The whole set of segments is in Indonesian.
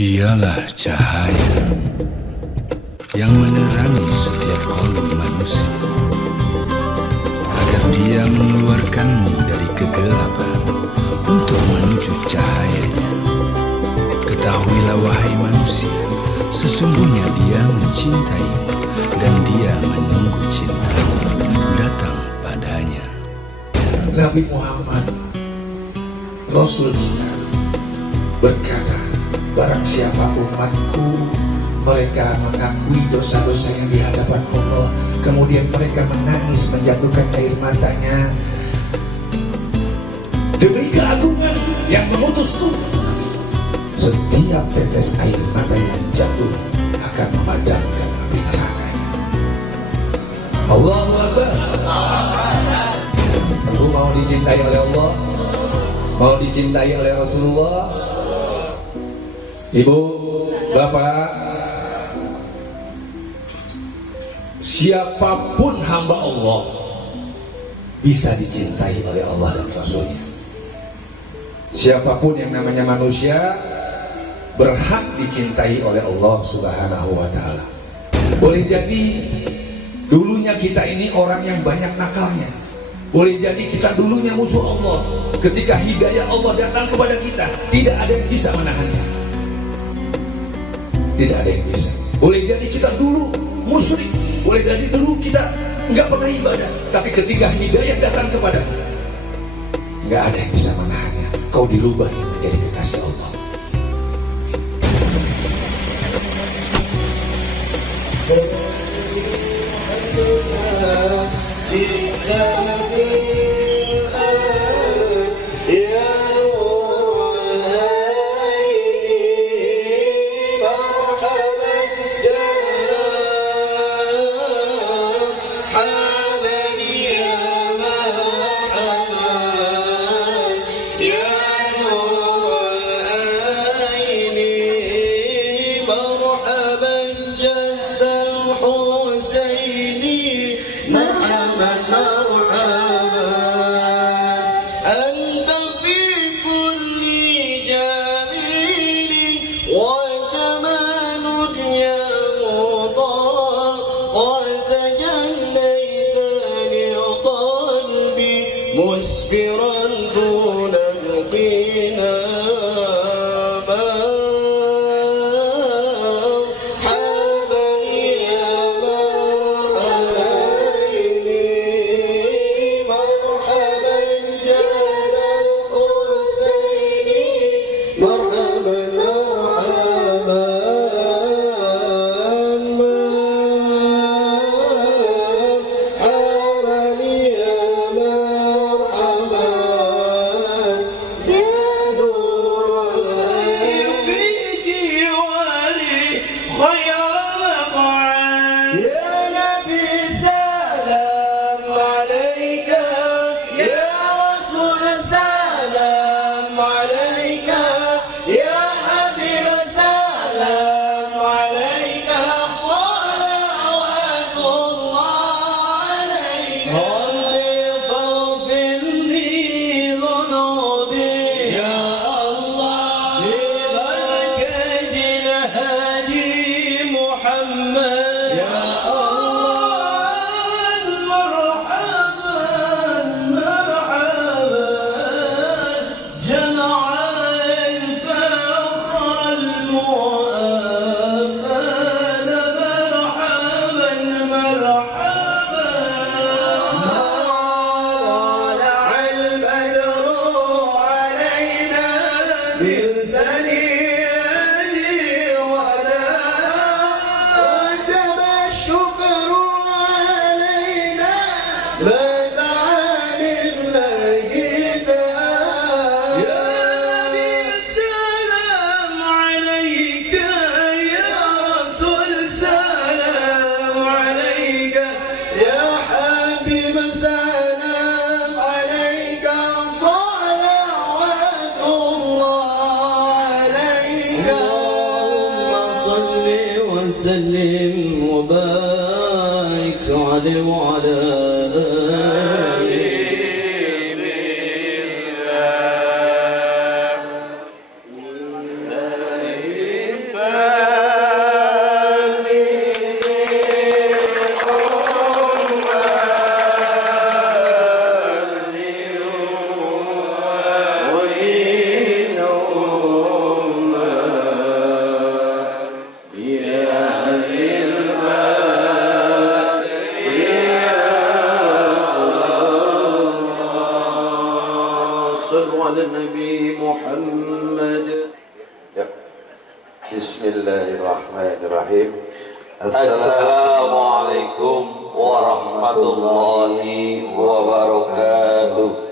Dialah cahaya yang menerangi setiap kolbu manusia, agar dia mengeluarkanmu dari kegelapan untuk menuju cahayanya. Ketahuilah wahai manusia, sesungguhnya dia mencintaimu dan dia menunggu cintamu datang padanya. Nabi Muhammad, Rasul kita, berkata, barang siapa umatku mereka mengakui dosa-dosanya di hadapan Allah, kemudian mereka menangis menjatuhkan air matanya demi keagungan yang memutus tubuh, setiap tetes air mata yang jatuh akan memadamkan api nerakanya. Allahu Akbar. Aku mau dicintai oleh Allah, mau dicintai oleh Rasulullah. Ibu, bapak, siapapun hamba Allah bisa dicintai oleh Allah dan Rasulnya. Siapapun yang namanya manusia berhak dicintai oleh Allah Subhanahu wa ta'ala. Boleh jadi dulunya kita ini orang yang banyak nakalnya, boleh jadi kita dulunya musuh Allah. Ketika hidayah Allah datang kepada kita, tidak ada yang bisa menahannya. Tidak ada yang bisa. Boleh jadi kita dulu musyrik, boleh jadi dulu kita nggak pernah ibadah, tapi ketika hidayah datang kepadamu, nggak ada yang bisa menahannya. Kau dirubah menjadi kekasih Allah. مسفرا دون القنا مرحبا يا مرحبا مرحبا جاد الحسين مرحبا مرحبا وسلم وبارك عليه وعلى آله. Bismillahirrahmanirrahim. Assalamualaikum warahmatullahi wabarakatuh.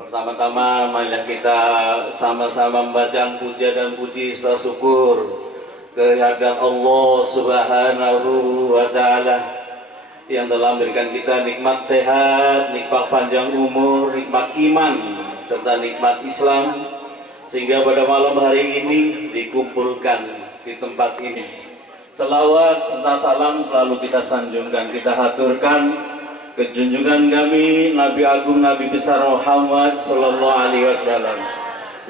Pertama-tama marilah kita sama-sama membaca puja dan puji serta syukur kehadirat Allah Subhanahu wa Ta'ala yang telah memberikan kita nikmat sehat, nikmat panjang umur, nikmat iman serta nikmat Islam, sehingga pada malam hari ini dikumpulkan di tempat ini. Selawat serta salam selalu kita sanjungkan, kita haturkan ke junjungan kami Nabi Agung Nabi besar Muhammad Sallallahu Alaihi Wasallam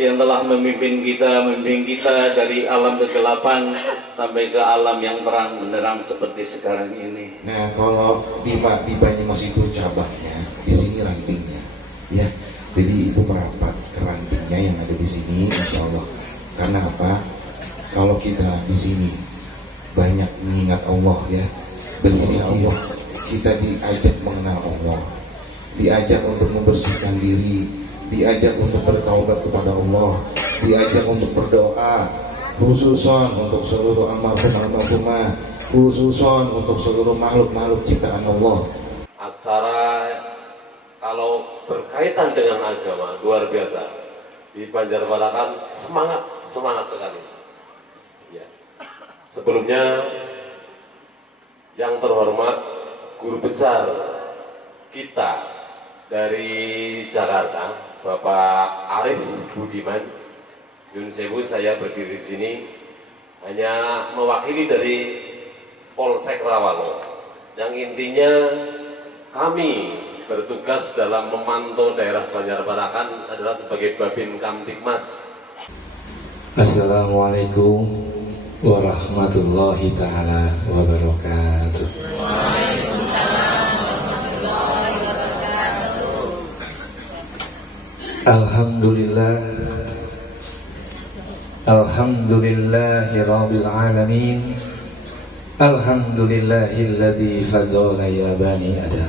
yang telah memimpin kita, membimbing kita dari alam kegelapan sampai ke alam yang terang benderang seperti sekarang ini. Nah, kalau di Banyumas itu cabangnya, di sini rantingnya, ya. Jadi itu merapat ke rantingnya yang ada di sini, insya Allah. Karena apa? Kalau kita di sini banyak mengingat Allah, ya, berzikir, kita diajak mengenal Allah, diajak untuk membersihkan diri, diajak untuk bertaubat kepada Allah, diajak untuk berdoa, khususon untuk seluruh almarhumah, khususon untuk seluruh makhluk-makhluk ciptaan Allah. Acara kalau berkaitan dengan agama luar biasa di Banjarbaran, semangat sekali. Ya. Sebelumnya yang terhormat Guru besar kita dari Jakarta, Bapak Arif Budiman, Yun Sewu, saya berdiri di sini hanya mewakili dari Polsek Rawalo, yang intinya kami bertugas dalam memantau daerah Banjarbaran adalah sebagai Babin Kamtibmas. Assalamualaikum warahmatullahi ta'ala wabarakatuh. Alhamdulillah, alhamdulillahi rabbil alamin, alhamdulillahilladzi fadala ya bani adam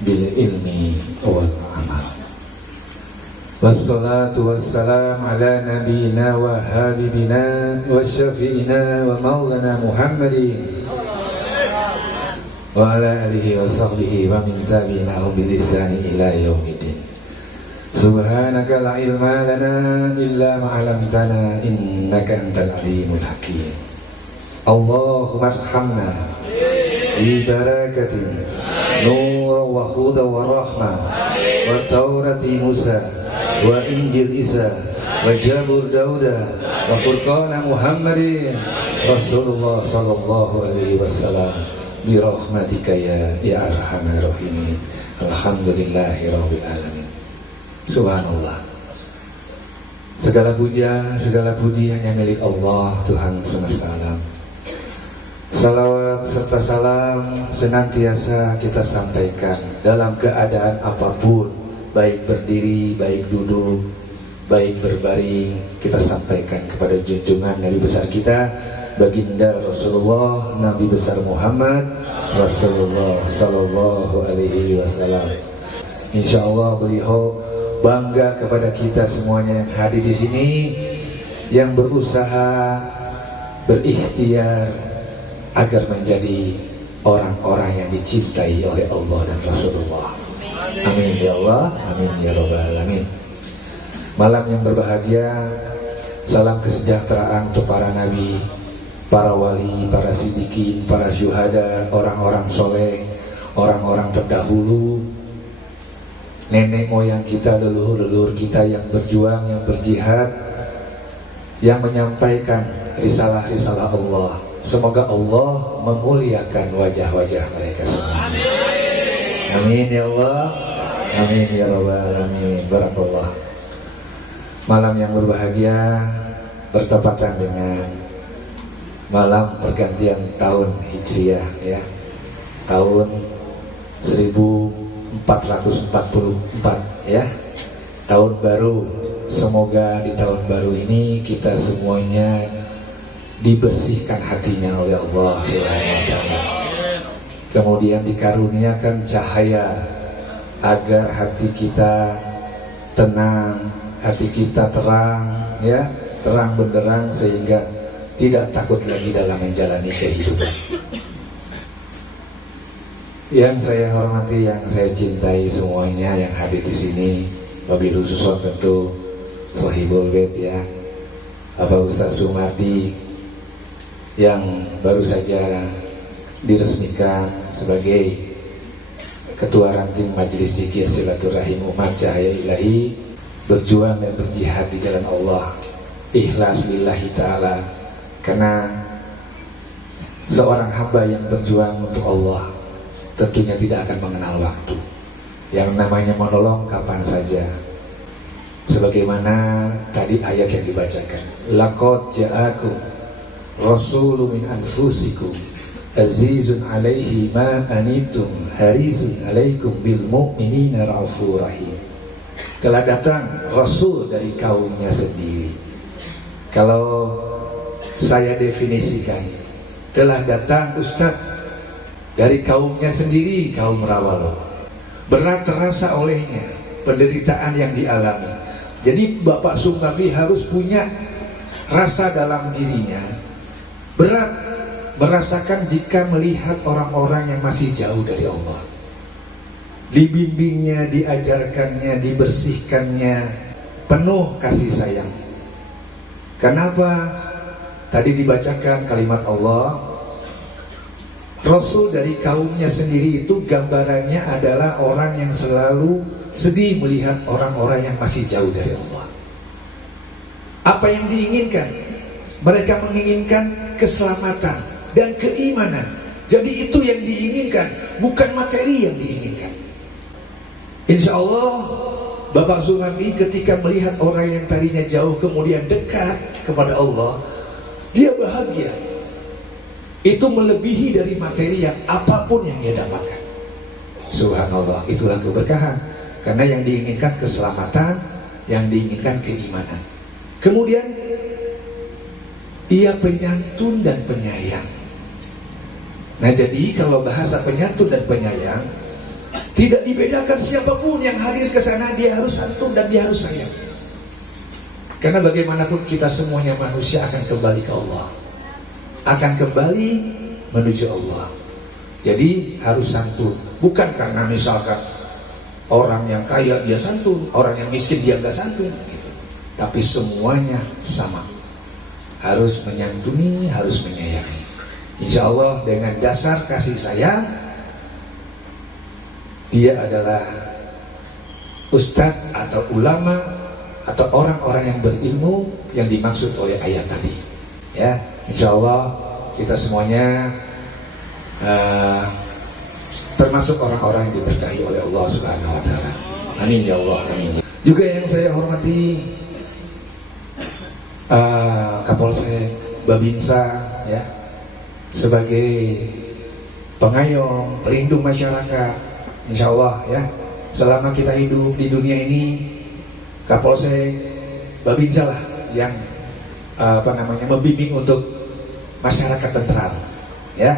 bil ilmi wal amal. Wassalatu wassalam ala nabiyina wa habibina wa syafi'ina wa maulana Muhammadin wa ala alihi wa sahbihi wa min tabi'inahum bil ihsani ila yaumiddin. Subhanaka la ilma lana illa ma 'allamtana innaka antal alimul hakim. Allahumma arhamna bi barakatin nur wa huda wa rahmah wa taurati Musa wa Injil Isa wa Jabur Dauda wa Furqana Muhammadin Rasulullah sallallahu alaihi wasallam bi rahmatika ya arhamar rahimin. Alhamdulillahi rabbil alamin. Subhanallah. Segala puja, segala puji hanya milik Allah, Tuhan semesta alam. Salawat serta salam senantiasa kita sampaikan dalam keadaan apapun, baik berdiri, baik duduk, baik berbaring, kita sampaikan kepada junjungan Nabi besar kita, baginda Rasulullah, Nabi besar Muhammad Rasulullah Sallallahu Alaihi Wasallam. Insya Allah beliau bangga kepada kita semuanya yang hadir di sini, yang berusaha berikhtiar agar menjadi orang-orang yang dicintai oleh Allah dan Rasulullah. Amin ya Allah, amin ya Rabbal alamin. Malam yang berbahagia, salam kesejahteraan untuk para nabi, para wali, para siddiqin, para syuhada, orang-orang soleh, orang-orang terdahulu, nenek moyang kita, leluhur-leluhur kita yang berjuang, yang berjihad, yang menyampaikan risalah-risalah Allah. Semoga Allah memuliakan wajah-wajah mereka semua. Amin ya Allah, amin ya Rabbal alamin. Barakallah. Malam yang berbahagia bertepatan dengan malam pergantian tahun Hijriah, ya, tahun 1444, ya, tahun baru. Semoga di tahun baru ini kita semuanya dibersihkan hatinya oleh Allah Subhanahu wa Ta'ala. Kemudian dikaruniakan cahaya agar hati kita tenang, hati kita terang, ya, terang benderang, sehingga tidak takut lagi dalam menjalani kehidupan. Yang saya hormati, yang saya cintai semuanya yang hadir di sini, wabil khusus tentu Sohibul Bait, ya, Bapak Ustaz Sumardi yang baru saja diresmikan sebagai Ketua Ranting Majelis Zikir Silaturahim Umat Cahaya Ilahi, berjuang dan berjihad di jalan Allah, ikhlas lillahi ta'ala. Karena seorang hamba yang berjuang untuk Allah tentunya tidak akan mengenal waktu. Yang namanya menolong kapan saja. Sebagaimana tadi ayat yang dibacakan, laqad ja'akum rasulun min anfusikum azizun alaihi ma anitum harisun alaikum bil mu'minina raufur rahim. Telah datang Rasul dari kaumnya sendiri. Kalau saya definisikan, telah datang Ustaz dari kaumnya sendiri, kaum Rawalo. Berat terasa olehnya penderitaan yang dialami. Jadi Bapak Sumardi harus punya rasa dalam dirinya, berat merasakan jika melihat orang-orang yang masih jauh dari Allah. Dibimbingnya, diajarkannya, dibersihkannya, penuh kasih sayang. Kenapa? Tadi dibacakan kalimat Allah, Rasul dari kaumnya sendiri, itu gambarannya adalah orang yang selalu sedih melihat orang-orang yang masih jauh dari Allah. Apa yang diinginkan? Mereka menginginkan keselamatan dan keimanan. Jadi itu yang diinginkan, bukan materi yang diinginkan. Insya Allah Bapak Sumardi ketika melihat orang yang tadinya jauh kemudian dekat kepada Allah, dia bahagia. Itu melebihi dari materi yang apapun yang dia dapatkan. Subhanallah, itulah keberkahan. Karena yang diinginkan keselamatan, yang diinginkan keimanan. Kemudian ia penyantun dan penyayang. Nah, jadi kalau bahasa penyantun dan penyayang, tidak dibedakan siapapun yang hadir ke sana, dia harus santun dan dia harus sayang. Karena bagaimanapun kita semuanya manusia akan kembali ke Allah, akan kembali menuju Allah. Jadi harus santun, bukan karena misalkan orang yang kaya dia santun, orang yang miskin dia nggak santun, gitu. Tapi semuanya sama, harus menyantuni, harus menyayangi. Insya Allah dengan dasar kasih sayang, dia adalah ustadz atau ulama atau orang-orang yang berilmu yang dimaksud oleh ayat tadi. Ya, insya Allah kita semuanya termasuk orang-orang yang diberkahi oleh Allah Subhanahu wa Ta'ala. Amin ya Allah, amin. Juga yang saya hormati Kapolsek Babinsa ya, sebagai pengayom, pelindung masyarakat, insya Allah ya, selama kita hidup di dunia ini, Kapolsek Babinsa lah yang membimbing untuk masyarakat tentram ya,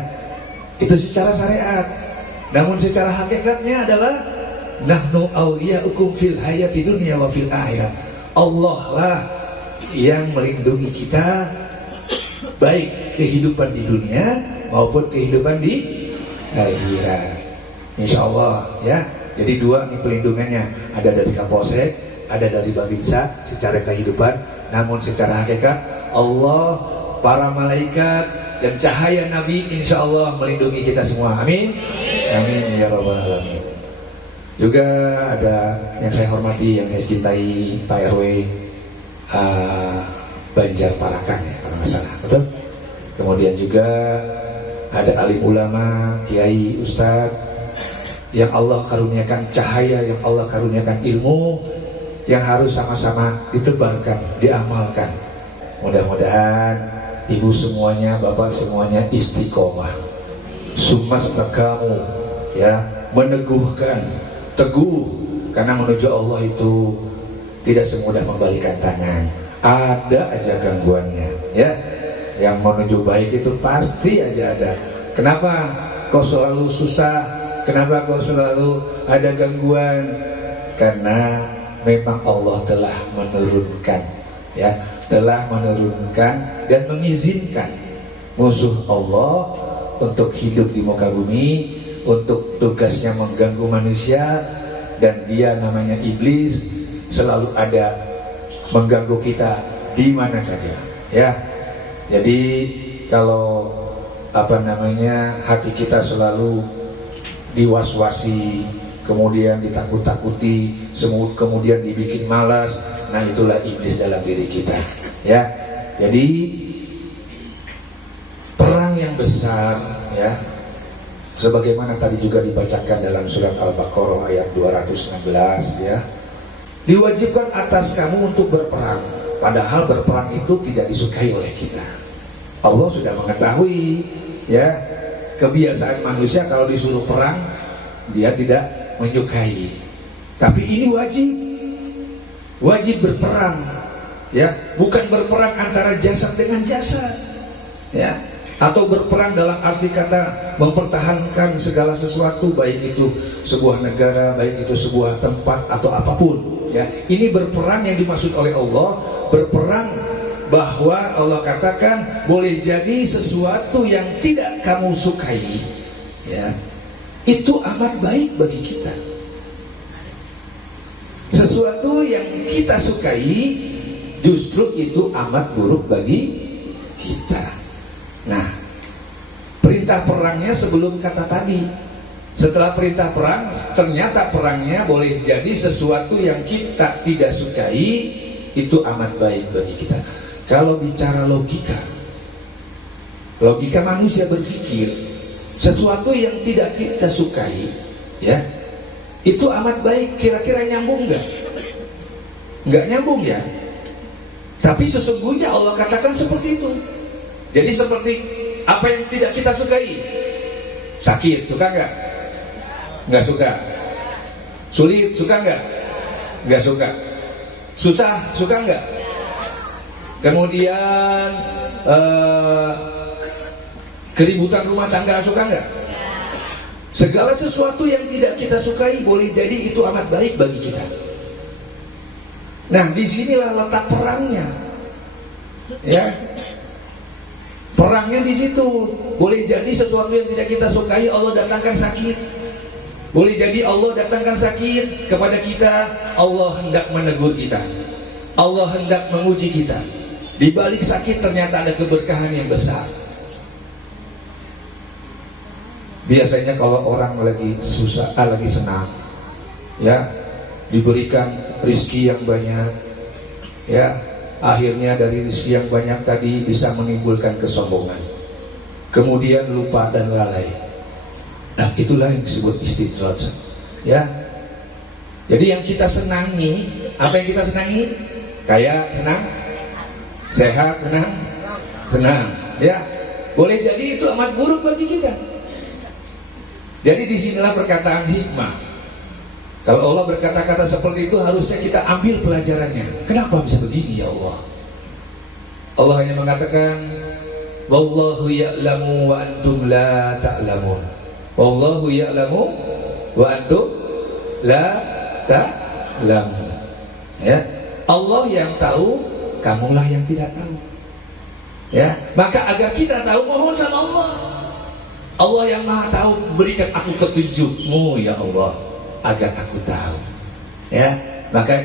itu secara syariat. Namun secara hakikatnya adalah nahnu awliya'ukum fil hayati dunya wa fil akhirat. Allah lah yang melindungi kita, baik kehidupan di dunia maupun kehidupan di akhirat, insya Allah ya. Jadi dua nih pelindungannya, ada dari Kapolsek, ada dari Babinsa secara kehidupan. Namun secara hakikat Allah, para malaikat dan cahaya Nabi insya Allah melindungi kita semua. Amin, amin ya rabbal alamin. Juga ada yang saya hormati, yang saya cintai, Pak RW Banjar Parakan ya, kalau nggak salah, betul. Kemudian juga ada alim ulama, kiai, ustadz, yang Allah karuniakan cahaya, yang Allah karuniakan ilmu, yang harus sama-sama ditebarkan, diamalkan. Mudah-mudahan ibu semuanya, bapak semuanya istiqomah, sumastaqamu ya, meneguhkan, teguh, karena menuju Allah itu tidak semudah membalikan tangan, ada aja gangguannya ya. Yang menuju baik itu pasti aja ada. Kenapa kok selalu susah? Kenapa kok selalu ada gangguan? Karena memang Allah telah menurunkan ya, telah menurunkan dan mengizinkan musuh Allah untuk hidup di muka bumi, untuk tugasnya mengganggu manusia, dan dia namanya iblis, selalu ada mengganggu kita di mana saja ya. Jadi kalau hati kita selalu diwaswasi, kemudian ditakut-takuti, kemudian dibikin malas, nah itulah iblis dalam diri kita ya. Jadi perang yang besar ya, sebagaimana tadi juga dibacakan dalam surat Al-Baqarah ayat 216 ya, diwajibkan atas kamu untuk berperang, padahal berperang itu tidak disukai oleh kita. Allah sudah mengetahui ya, kebiasaan manusia kalau disuruh perang dia tidak menyukai, tapi ini wajib berperang ya, bukan berperang antara jasad dengan jasad ya, atau berperang dalam arti kata mempertahankan segala sesuatu, baik itu sebuah negara, baik itu sebuah tempat atau apapun ya. Ini berperang yang dimaksud oleh Allah, berperang bahwa Allah katakan boleh jadi sesuatu yang tidak kamu sukai ya, itu amat baik bagi kita. Sesuatu yang kita sukai justru itu amat buruk bagi kita. Nah, perintah perangnya sebelum kata tadi. Setelah perintah perang, ternyata perangnya boleh jadi sesuatu yang kita tidak sukai, itu amat baik bagi kita. Kalau bicara logika manusia berpikir, sesuatu yang tidak kita sukai ya, itu amat baik. Kira-kira nyambung nggak? Nggak nyambung ya. Tapi sesungguhnya Allah katakan seperti itu. Jadi seperti apa yang tidak kita sukai. Sakit, suka nggak? Nggak suka. Sulit, suka nggak? Nggak suka. Susah, suka nggak? Kemudian keributan rumah tangga, suka nggak? Segala sesuatu yang tidak kita sukai boleh jadi itu amat baik bagi kita. Nah, disinilah letak perangnya ya. Perangnya di situ. Boleh jadi sesuatu yang tidak kita sukai Allah datangkan sakit. Boleh jadi Allah datangkan sakit kepada kita, Allah hendak menegur kita, Allah hendak menguji kita. Di balik sakit ternyata ada keberkahan yang besar. Biasanya kalau orang lagi susah, lagi senang ya, diberikan rizki yang banyak ya, akhirnya dari rizki yang banyak tadi bisa menimbulkan kesombongan, kemudian lupa dan lalai. Nah, itulah yang disebut istidraj ya. Jadi yang kita senangi, apa yang kita senangi? Kayak senang Sehat, tenang, tenang. Ya, boleh jadi itu amat buruk bagi kita. Jadi disinilah perkataan hikmah. Kalau Allah berkata-kata seperti itu, harusnya kita ambil pelajarannya. Kenapa bisa begini ya Allah? Allah hanya mengatakan, wallahu ya'lamu wa antum la ta'lamun. Wallahu ya'lamu wa antum la ta'lamun. Ya, Allah yang tahu, kamulah yang tidak tahu. Ya, maka agar kita tahu, mohon sama Allah. Allah yang Maha tahu, berikan aku petunjuk-Mu ya Allah, agar aku tahu. Ya, maka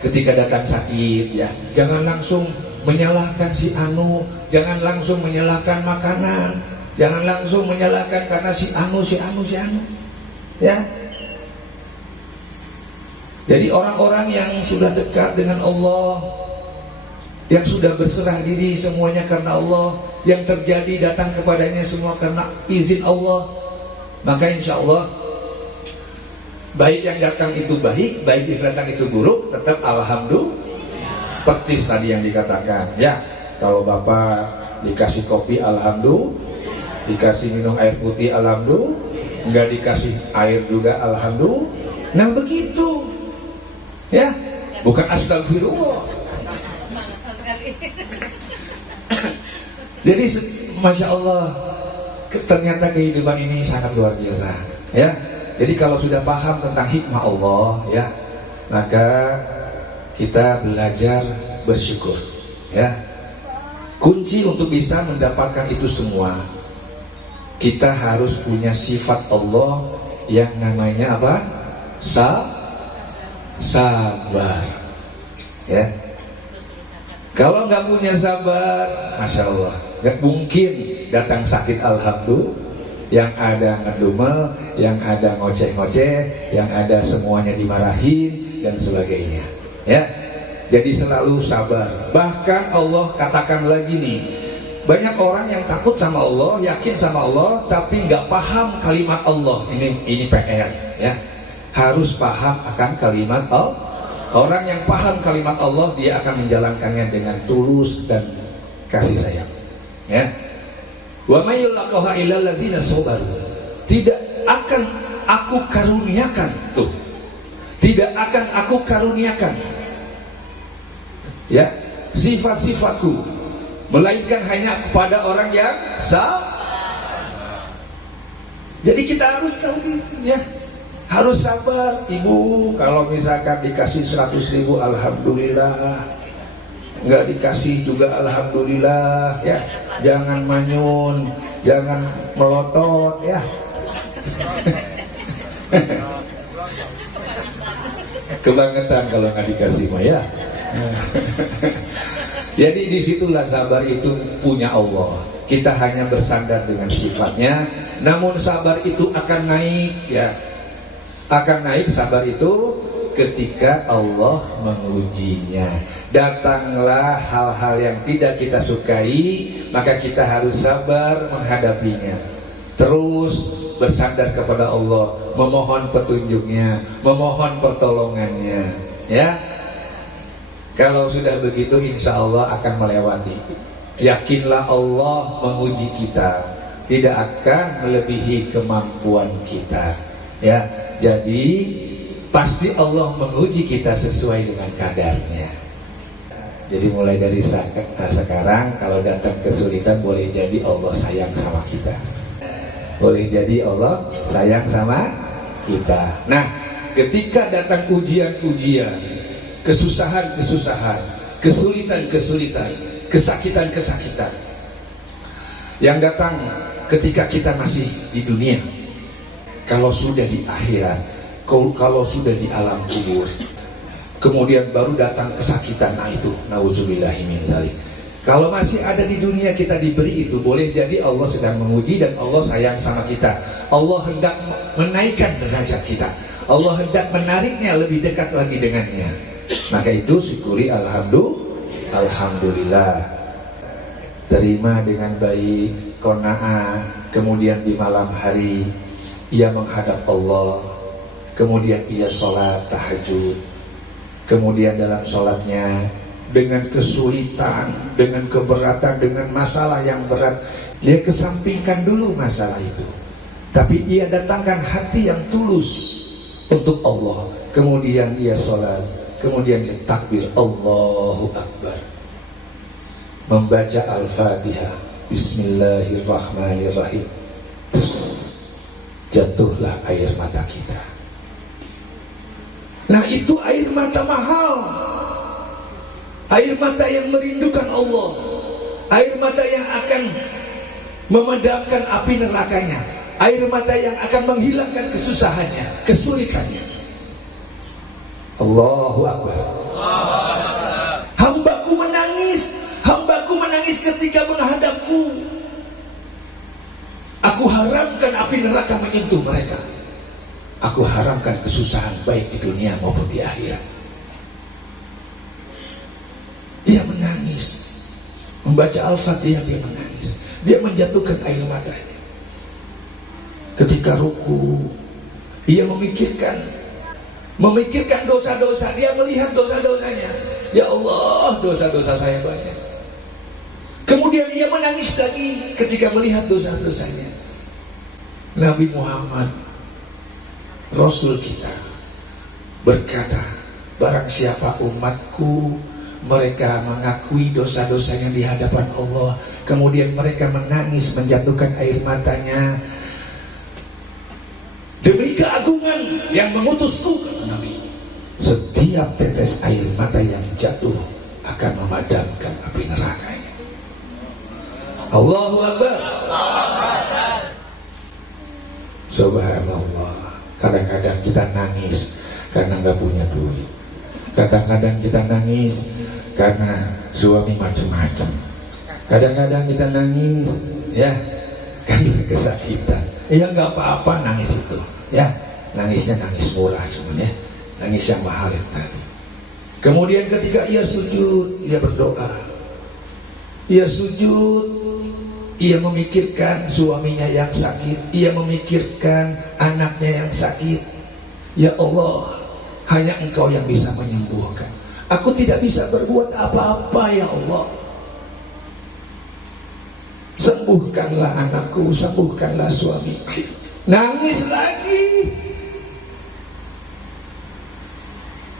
ketika datang sakit, ya, jangan langsung menyalahkan si anu, jangan langsung menyalahkan makanan, jangan langsung menyalahkan karena si anu. Ya. Jadi orang-orang yang sudah dekat dengan Allah, yang sudah berserah diri semuanya karena Allah, yang terjadi datang kepadanya semua karena izin Allah, maka insya Allah baik yang datang itu baik, baik yang datang itu buruk, tetap alhamdulillah. Persis tadi yang dikatakan, ya, kalau Bapak dikasih kopi alhamdulillah, dikasih minum air putih alhamdulillah, enggak dikasih air juga alhamdulillah. Nah begitu, ya, bukan astagfirullah. Jadi Masya Allah, ternyata kehidupan ini sangat luar biasa, ya. Jadi kalau sudah paham tentang hikmah Allah, ya, maka kita belajar bersyukur, ya. Kunci untuk bisa mendapatkan itu semua, kita harus punya sifat Allah yang namanya apa? Sabar, ya. Kalau nggak punya sabar, Masya Allah, nggak mungkin datang sakit alhamdulillah, yang ada ngedumel, yang ada ngoceh-ngoceh, yang ada semuanya dimarahin dan sebagainya, ya. Jadi selalu sabar. Bahkan Allah katakan lagi nih, banyak orang yang takut sama Allah, yakin sama Allah, tapi nggak paham kalimat Allah. Ini PR, ya. Harus paham akan kalimat Allah. Orang yang paham kalimat Allah, dia akan menjalankannya dengan tulus dan kasih sayang, ya. Wa may yulqaha illal ladzina sabaru. Tidak akan aku karuniakan, tuh. Tidak akan aku karuniakan, ya, sifat-sifatku, melainkan hanya kepada orang yang sabar. Jadi kita harus tahu, ya. Harus sabar. Ibu kalau misalkan dikasih 100.000 alhamdulillah, nggak dikasih juga alhamdulillah, ya. Jangan manyun, jangan melotot, ya. Kebangetan kalau nggak dikasih mah, ya. Jadi disitulah sabar itu punya Allah. Kita hanya bersandar dengan sifatnya. Namun sabar itu akan naik, ya. Akan naik sabar itu ketika Allah mengujinya. Datanglah hal-hal yang tidak kita sukai, maka kita harus sabar menghadapinya. Terus bersandar kepada Allah, memohon petunjuknya, memohon pertolongannya, ya. Kalau sudah begitu, insya Allah akan melewati. Yakinlah Allah menguji kita, tidak akan melebihi kemampuan kita, ya. Jadi pasti Allah menguji kita sesuai dengan kadarnya. Jadi mulai dari sekarang, kalau datang kesulitan, boleh jadi Allah sayang sama kita. Boleh jadi Allah sayang sama kita. Nah, ketika datang ujian-ujian, kesusahan-kesusahan, kesulitan-kesulitan, kesakitan-kesakitan yang datang ketika kita masih di dunia, kalau sudah di akhirat, kalau sudah di alam kubur, kemudian baru datang kesakitan, nah itu nauzubillahi min dzalik. Kalau masih ada di dunia kita diberi itu, boleh jadi Allah sedang menguji dan Allah sayang sama kita. Allah hendak menaikkan derajat kita, Allah hendak menariknya lebih dekat lagi dengannya. Maka itu syukuri alhamdulillah. Terima dengan baik, qanaah. Kemudian di malam hari ia menghadap Allah, kemudian ia sholat tahajud, kemudian dalam sholatnya dengan kesulitan, dengan keberatan, dengan masalah yang berat, dia kesampingkan dulu masalah itu. Tapi dia datangkan hati yang tulus untuk Allah. Kemudian dia sholat, kemudian dia takbir Allahu Akbar, membaca Al-Fatihah, Bismillahirrahmanirrahim. Jatuhlah air mata kita. Nah, itu air mata mahal, air mata yang merindukan Allah, air mata yang akan memadamkan api nerakanya, air mata yang akan menghilangkan kesusahannya, kesulitannya. Allahu Akbar. Hambaku menangis ketika menghadapku. Aku haramkan api neraka menyentuh mereka. Aku haramkan kesusahan baik di dunia maupun di akhirat. Dia menangis, membaca Al-Fatihah, dia menangis, dia menjatuhkan air matanya. Ketika ruku, ia memikirkan dosa-dosa, dia melihat dosa-dosanya. Ya Allah, dosa-dosa saya banyak. Kemudian ia menangis lagi ketika melihat dosa-dosanya. Nabi Muhammad, Rasul kita, berkata, barang siapa umatku mereka mengakui dosa-dosanya di hadapan Allah, kemudian mereka menangis menjatuhkan air matanya demi keagungan yang mengutusku, kata Nabi, setiap tetes air mata yang jatuh akan memadamkan api nerakanya. Allahu Akbar. Subhanallah. Kadang-kadang kita nangis karena nggak punya duit. Kadang-kadang kita nangis karena suami macam-macam. Kadang-kadang kita nangis ya karena kesakitan. Ya nggak apa-apa nangis itu. Ya, nangisnya nangis murah cuman ya. Nangis yang mahal yang tadi. Kemudian ketika ia sujud, ia berdoa. Ia sujud, ia memikirkan suaminya yang sakit, ia memikirkan anaknya yang sakit. Ya Allah, hanya Engkau yang bisa menyembuhkan. Aku tidak bisa berbuat apa-apa ya Allah. Sembuhkanlah anakku, sembuhkanlah suami. Nangis lagi.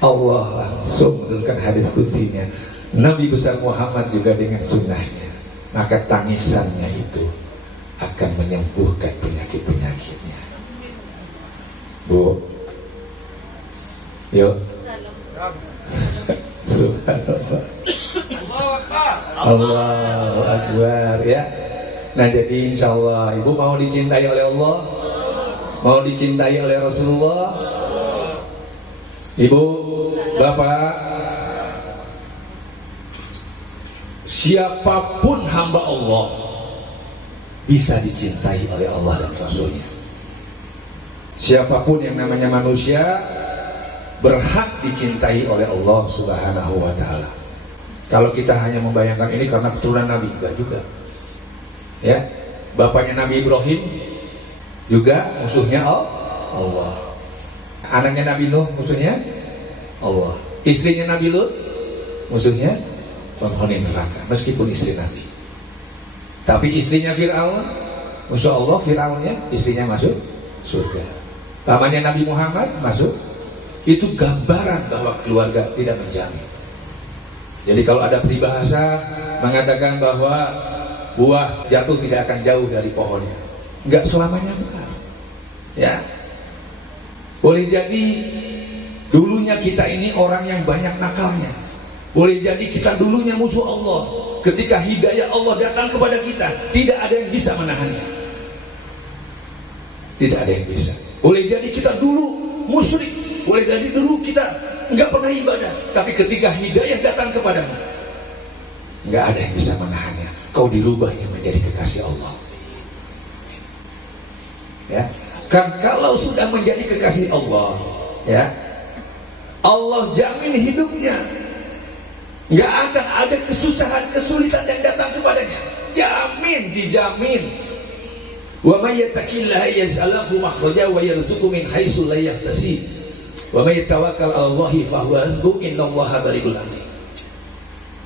Allah langsung menurunkan hadis kutsinya. Nabi besar Muhammad juga dengan sunnahnya. Maka tangisannya itu akan menyembuhkan penyakit-penyakitnya. Bu, yuk. Subhanallah. Allahu Akbar ya. Nah, jadi insya Allah ibu mau dicintai oleh Allah, mau dicintai oleh Rasulullah. Ibu, bapak, siapapun hamba Allah bisa dicintai oleh Allah dan Rasulnya. Siapapun yang namanya manusia berhak dicintai oleh Allah Subhanahu wa ta'ala. Kalau kita hanya membayangkan ini karena keturunan Nabi, enggak juga. Ya, bapaknya Nabi Ibrahim juga musuhnya Allah. Anaknya Nabi Nuh musuhnya Allah. Istrinya Nabi Lut musuhnya penghuni neraka, meskipun istri Nabi. Tapi istrinya Fir'aun musuh Allah, Fir'aunnya istrinya masuk surga. Pamannya Nabi Muhammad masuk. Itu gambaran bahwa keluarga tidak menjamin. Jadi kalau ada peribahasa mengatakan bahwa buah jatuh tidak akan jauh dari pohonnya, enggak selamanya benar. Ya, boleh jadi dulunya kita ini orang yang banyak nakalnya. Boleh jadi kita dulunya musuh Allah. Ketika hidayah Allah datang kepada kita, tidak ada yang bisa menahannya. Tidak ada yang bisa. Boleh jadi kita dulu musyrik, boleh jadi dulu kita enggak pernah ibadah, tapi ketika hidayah datang kepadamu, enggak ada yang bisa menahannya. Kau dirubahnya menjadi kekasih Allah. Ya, kan kalau sudah menjadi kekasih Allah, ya, Allah jamin hidupnya. Nggak akan ada kesusahan, kesulitan yang datang kepadanya. Jamin, dijamin. Wa may yattaqillaha yaj'al lahu makhraja wa yarzuqhu min haitsu la yahtasib. Wa may yatawakkal 'ala Allahi fa huwa hasbuh, innallaha balighul amri.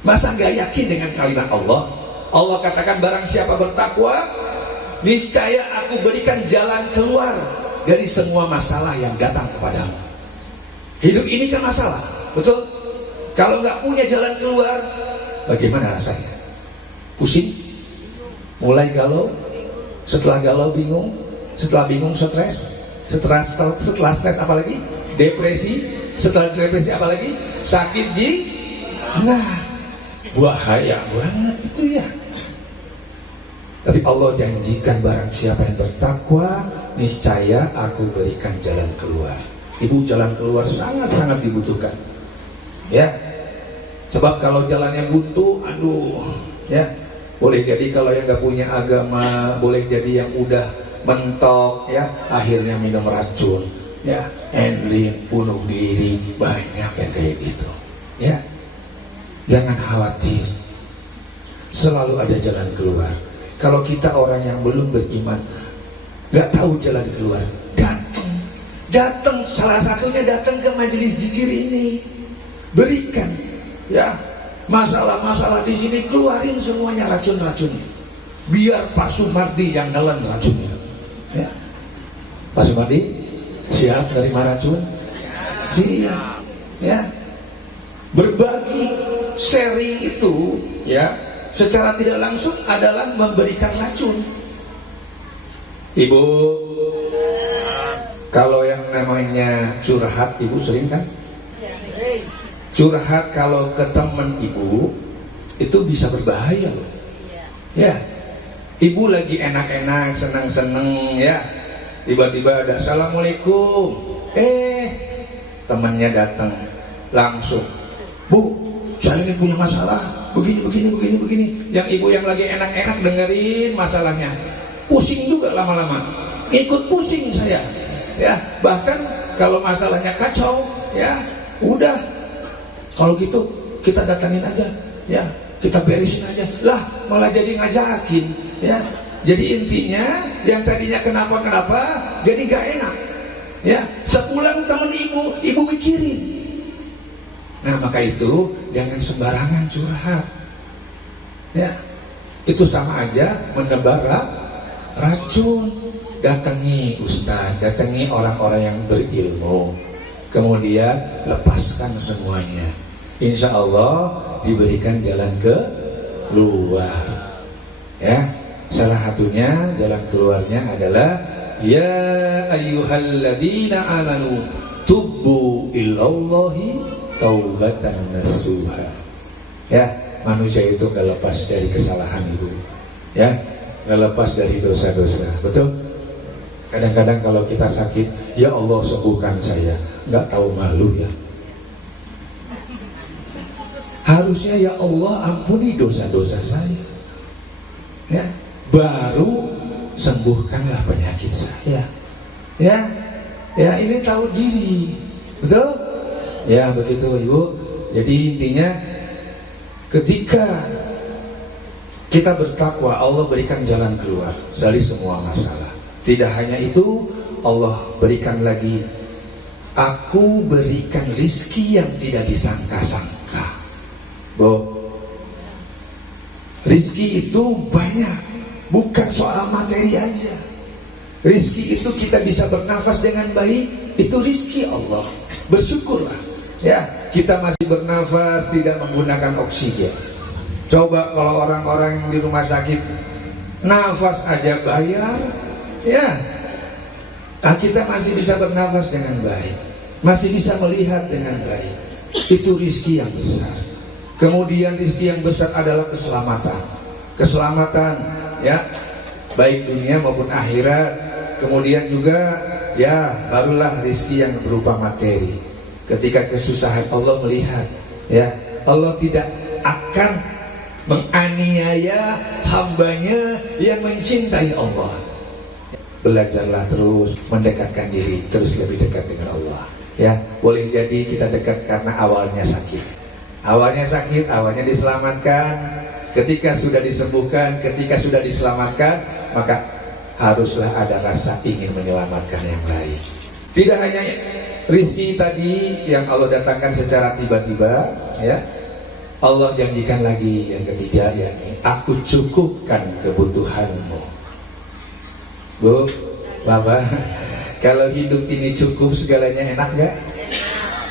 Masa nggak yakin dengan kalimat Allah? Allah katakan barang siapa bertakwa, niscaya aku berikan jalan keluar dari semua masalah yang datang kepadamu. Hidup ini kan masalah, betul? Kalau nggak punya jalan keluar, bagaimana rasanya? Pusing, mulai galau, setelah galau bingung, setelah bingung stres, setelah stres apa lagi? Depresi, setelah depresi apa lagi? Sakit jiwa. Nah, bahaya banget itu ya. Tapi Allah janjikan barang siapa yang bertakwa, niscaya aku berikan jalan keluar. Ibu, jalan keluar sangat-sangat dibutuhkan. Ya. Sebab kalau jalannya buntu, aduh, ya. Boleh jadi kalau yang gak punya agama, boleh jadi yang udah mentok, ya, akhirnya minum racun, ya, handling, bunuh diri, banyak yang kayak gitu, ya. Jangan khawatir, selalu ada jalan keluar. Kalau kita orang yang belum beriman, gak tahu jalan keluar, datang, salah satunya datang ke majelis zikir ini, berikan, ya, masalah-masalah di sini, keluarin semuanya racun-racunnya, biar Pak Sumardi yang nelen racunnya, ya. Pak Sumardi siap nerima racun? Siap, ya. Berbagi, sharing itu, ya, secara tidak langsung adalah memberikan racun. Ibu, kalau yang namanya curhat, ibu sering kan? Curhat kalau ke teman ibu itu bisa berbahaya loh. Ya, ibu lagi enak-enak, senang-senang, ya, tiba-tiba ada assalamualaikum, temannya datang langsung, Bu, saya ini punya masalah, begini. Yang ibu yang lagi enak-enak dengerin masalahnya, pusing juga lama-lama, ikut pusing saya, ya. Bahkan kalau masalahnya kacau, ya, udah, kalau gitu kita datangin aja, ya, kita beresin aja, lah malah jadi ngajakin, ya. Jadi intinya yang tadinya kenapa jadi gak enak, ya. Sepulang temen ibu mikirin. Nah, maka itu jangan sembarangan curhat, ya. Itu sama aja menebar racun. Datangi ustaz, datangi orang-orang yang berilmu, kemudian lepaskan semuanya. Insya Allah diberikan jalan keluar, ya. Salah satunya jalan keluarnya adalah ya ayyuhalladzina amanu tubbu ilallahi taubatan nasuha. Ya, manusia itu gak lepas dari kesalahan ibu, ya, gak lepas dari dosa-dosa, betul? Kadang-kadang kalau kita sakit, ya Allah sembuhkan saya, gak tahu malu, ya. Harusnya ya Allah ampuni dosa-dosa saya, ya, baru sembuhkanlah penyakit saya, ya. Ya, ini tahu diri, betul? Ya, begitu ibu. Jadi intinya ketika kita bertakwa, Allah berikan jalan keluar dari semua masalah. Tidak hanya itu, Allah berikan lagi, aku berikan rizki yang tidak disangka-sangka. Rizki itu banyak, bukan soal materi aja. Rizki itu kita bisa bernafas dengan baik, itu rizki Allah. Bersyukurlah, ya, kita masih bernafas tidak menggunakan oksigen. Coba kalau orang-orang yang di rumah sakit nafas aja bayar, ya. Nah, kita masih bisa bernafas dengan baik, masih bisa melihat dengan baik. Itu rizki yang besar. Kemudian rizki yang besar adalah keselamatan. Keselamatan, ya, baik dunia maupun akhirat. Kemudian juga, ya, barulah rizki yang berupa materi. Ketika kesusahan Allah melihat, ya, Allah tidak akan menganiaya hambanya yang mencintai Allah. Belajarlah terus, mendekatkan diri terus lebih dekat dengan Allah, ya. Boleh jadi kita dekat karena awalnya sakit, awalnya diselamatkan. Ketika sudah disembuhkan, ketika sudah diselamatkan, maka haruslah ada rasa ingin menyelamatkan yang lain. Tidak hanya rizki tadi yang Allah datangkan secara tiba-tiba, ya, Allah janjikan lagi yang ketiga, yakni aku cukupkan kebutuhanmu. Bu, Bapak, kalau hidup ini cukup segalanya enak gak?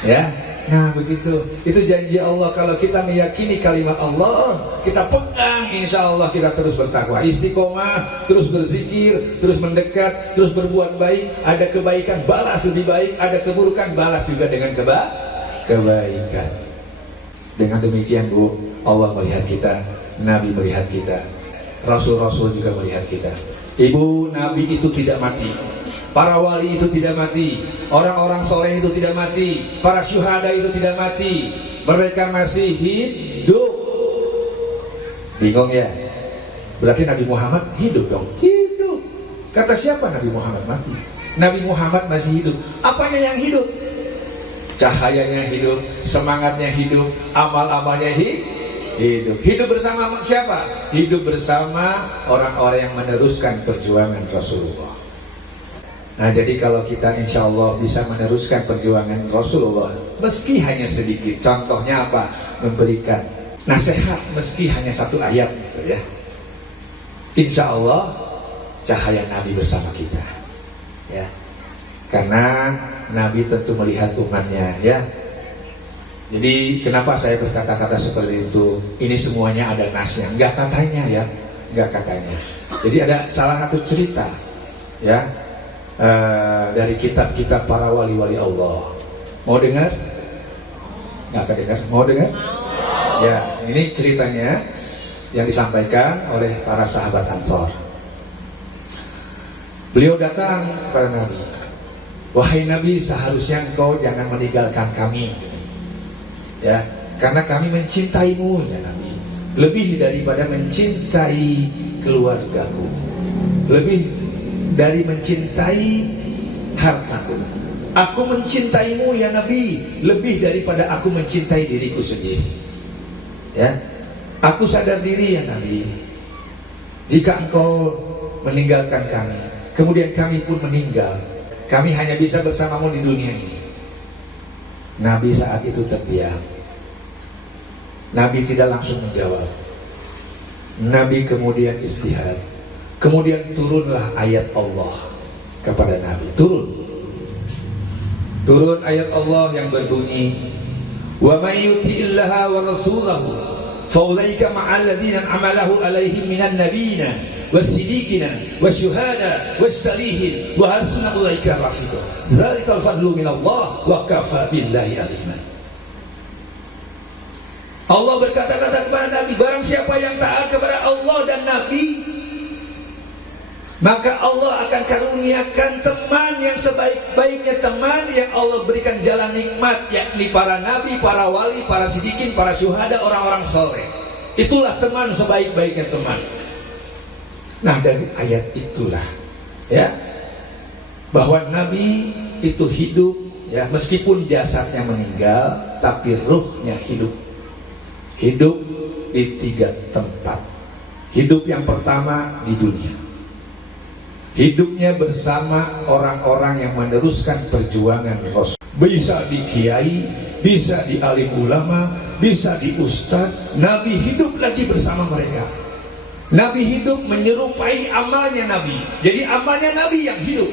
Ya, nah begitu. Itu janji Allah. Kalau kita meyakini kalimat Allah, kita pegang, insya Allah kita terus bertakwa, istiqomah, terus berzikir, terus mendekat, terus berbuat baik. Ada kebaikan, balas lebih baik. Ada keburukan, balas juga dengan kebaikan. Dengan demikian, Bu, Allah melihat kita, Nabi melihat kita, Rasul-Rasul juga melihat kita. Ibu, Nabi itu tidak mati, para wali itu tidak mati, orang-orang soleh itu tidak mati, para syuhada itu tidak mati, mereka masih hidup. Bingung ya? Berarti Nabi Muhammad hidup dong? Hidup. Kata siapa Nabi Muhammad mati? Nabi Muhammad masih hidup. Apanya yang hidup? Cahayanya hidup, semangatnya hidup, amal-amalnya hidup. Hidup bersama siapa? Hidup bersama orang-orang yang meneruskan perjuangan Rasulullah. Nah, jadi kalau kita insya Allah bisa meneruskan perjuangan Rasulullah, meski hanya sedikit, contohnya apa? Memberikan nasihat meski hanya satu ayat gitu ya. Insya Allah cahaya Nabi bersama kita ya. Karena Nabi tentu melihat umatnya ya. Jadi kenapa saya berkata-kata seperti itu? Ini semuanya ada nasnya, enggak katanya ya, enggak katanya. Jadi ada salah satu cerita ya, dari kitab-kitab para wali-wali Allah. Mau dengar? Nggak akan dengar? Mau dengar? Ya, ini ceritanya yang disampaikan oleh para sahabat Ansor. Beliau datang kepada Nabi. Wahai Nabi, seharusnya engkau jangan meninggalkan kami, ya, karena kami mencintaimu ya Nabi, lebih daripada mencintai keluargaku, lebih dari mencintai hartaku. Aku mencintaimu ya Nabi, lebih daripada aku mencintai diriku sendiri. Ya, aku sadar diri ya Nabi, jika engkau meninggalkan kami, kemudian kami pun meninggal, kami hanya bisa bersamamu di dunia ini. Nabi saat itu terdiam. Nabi tidak langsung menjawab. Nabi kemudian istihad. Kemudian turunlah ayat Allah kepada Nabi. Turun ayat Allah yang berbunyi, wa may yuti'illaha wa rasulahu fa ulaika ma'al ladzina an'ama alaihim minan nabiyina was-siddiqina wasyuhada was-salihin wa hasuna ulaika rafiqa. Zalikal fadlu minallah wa kafa billahi aliman. Allah berkata-kata kepada Nabi, barang siapa yang taat kepada Allah dan Nabi, maka Allah akan karuniakan teman yang sebaik-baiknya teman yang Allah berikan jalan nikmat, yakni para nabi, para wali, para sidikin, para syuhada, orang-orang soleh. Itulah teman sebaik-baiknya teman. Nah, dari ayat itulah ya, bahwa Nabi itu hidup ya, meskipun jasadnya meninggal, tapi ruhnya hidup. Hidup di 3 tempat. Hidup yang pertama di dunia, hidupnya bersama orang-orang yang meneruskan perjuangan Rasul. Bisa di kiai, bisa di alim ulama, bisa di ustadz. Nabi hidup lagi bersama mereka. Nabi hidup menyerupai amalnya Nabi. Jadi amalnya Nabi yang hidup.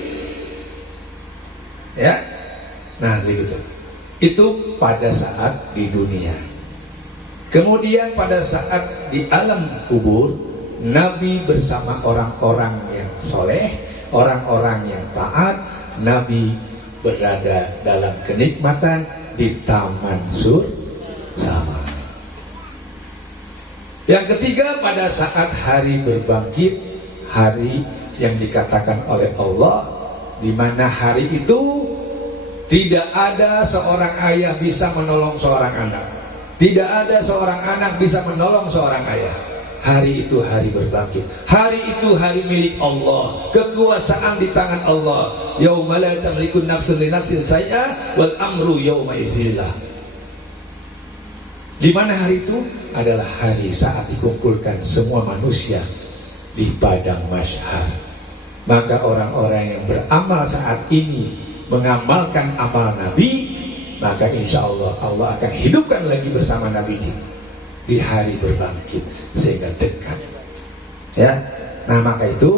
Ya, nah begitu. Itu pada saat di dunia. Kemudian pada saat di alam kubur, Nabi bersama orang-orang yang soleh, orang-orang yang taat. Nabi berada dalam kenikmatan di taman surga. Yang ketiga, pada saat hari berbangkit, hari yang dikatakan oleh Allah, di mana hari itu tidak ada seorang ayah bisa menolong seorang anak, tidak ada seorang anak bisa menolong seorang ayah. Hari itu hari berbangkit. Hari itu hari milik Allah. Kekuasaan di tangan Allah. Yauma la tamliku nafsun li nafsin syai'a wal amru yauma idzillah. Di mana hari itu adalah hari saat dikumpulkan semua manusia di padang mahsyar. Maka orang-orang yang beramal saat ini mengamalkan amal Nabi, maka insya Allah Allah akan hidupkan lagi bersama Nabi di hari berbangkit sehingga dekat. Ya, nah maka itu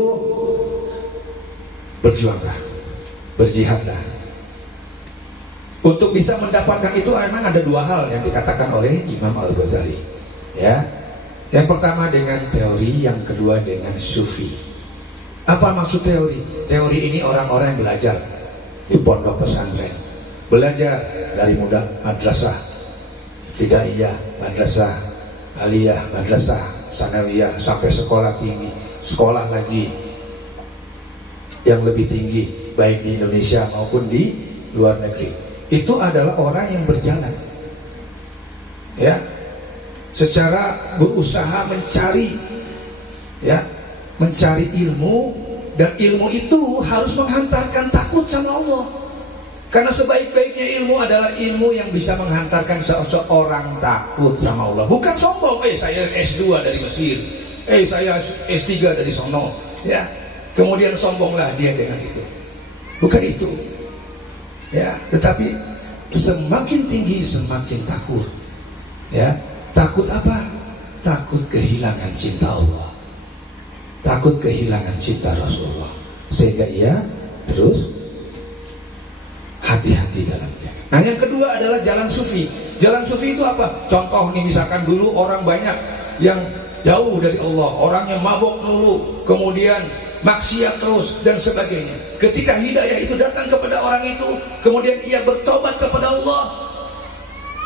berjuanglah, berjihadlah. Untuk bisa mendapatkan itu memang ada dua hal yang dikatakan oleh Imam Al-Ghazali. Ya, yang pertama dengan teori, yang kedua dengan sufi. Apa maksud teori? Teori ini orang-orang yang belajar di pondok pesantren, belajar dari muda madrasah, ibtidaiyah, madrasah aliyah, madrasah sanawiyah, sampai sekolah tinggi, sekolah lagi yang lebih tinggi, baik di Indonesia maupun di luar negeri. Itu adalah orang yang berjalan, ya, secara berusaha mencari, ya, mencari ilmu, dan ilmu itu harus menghantarkan takut sama Allah. Karena sebaik-baiknya ilmu adalah ilmu yang bisa menghantarkan seseorang takut sama Allah. Bukan sombong, saya S2 dari Mesir, saya S3 dari sono, ya. Kemudian sombonglah dia dengan itu. Bukan itu. Ya, tetapi semakin tinggi semakin takut. Ya, takut apa? Takut kehilangan cinta Allah, takut kehilangan cinta Rasulullah, sehingga ia terus hati-hati dalam jalan. Nah, yang kedua adalah jalan sufi. Jalan sufi itu apa? Contoh nih, misalkan dulu orang banyak yang jauh dari Allah, orangnya mabok dulu, kemudian maksiat terus dan sebagainya. Ketika hidayah itu datang kepada orang itu, kemudian ia bertobat kepada Allah,